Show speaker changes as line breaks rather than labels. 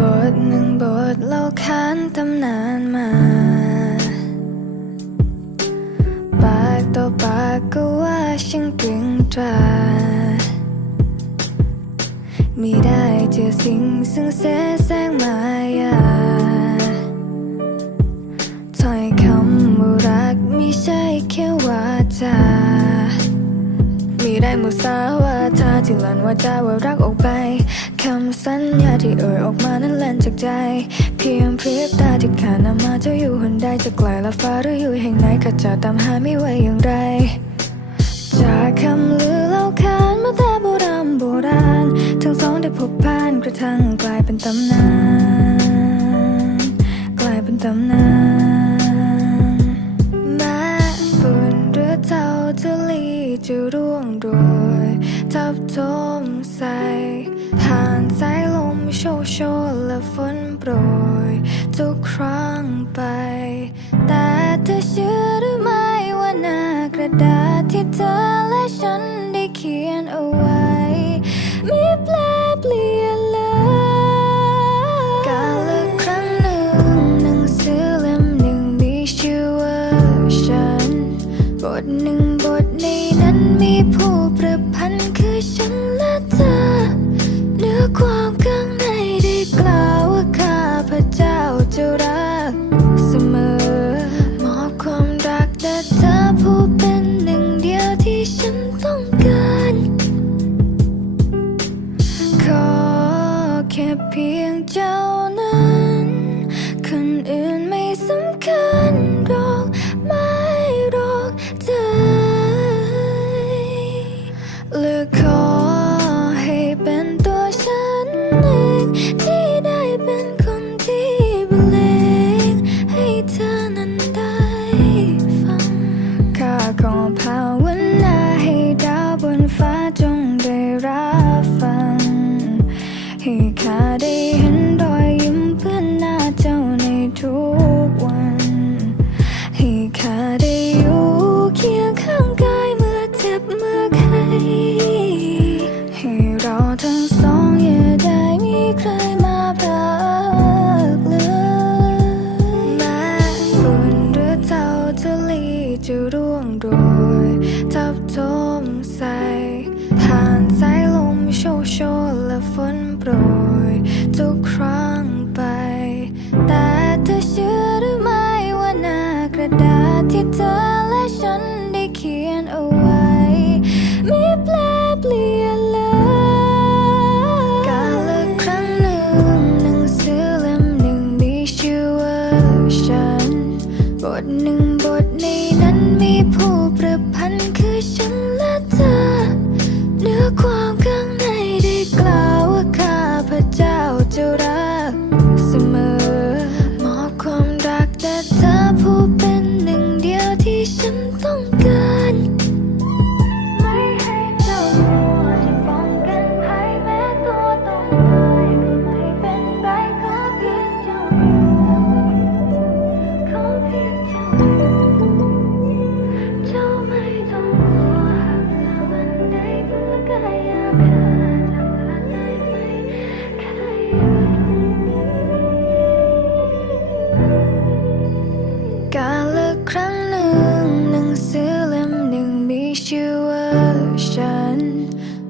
บทหนึ่งบทเล่าขานตำนานมา ปากต่อปากก็ว่าฉันเก่งตราไม่ได้เจอสิ่งซึ่งเสแสร้งมายาถ้อยคำว่ารักไม่ใช่แค่ว่าจามีได้มุสาวาทาที่หลันว่าจาว่ารักออกไปำสัญญาที่เอ่ยออกมานั้นแล่นจากใจ เพียงพริบตาที่ขานำมาเจ้าอยู่หนใดจะไกลละฟ้าหรืออยู่แห่งไหนข้าจะตามหาไม่ไหวอย่างไร จากคำลือเล่าขานมาแต่โบราณโบราณ ทั้งสองได้พบผ่านกระทั่งกลายเป็นตำนาน กลายเป็นตำนานแม้ฝุ่นหรือเท่าทะเลจะร่วงโรยทับทมใส่ โชกโชนและฝนโปรยทุกครั้งไป แต่เธอเชื่อหรือไม่ว่าหน้ากระดาษที่เธอและฉันได้เขียนเอาไว้ มีแปลเปลี่ยนเลย กาละครั้งหนึ่งหนังสือเล่มหนึ่งมีชื่อว่าฉัน บทหนึ่งบทใน โชนและฝนโปรยทุกครั้งไป แต่เธอเชื่อหรือไม่ว่าหน้ากระดาษที่เธอและฉันได้เขียนเอาไว้ มีแปลเปลี่ยนเลย กาละครั้งหนึ่งหนังสือเล่มหนึ่งมีชื่อว่าฉันบทหนึ่งบ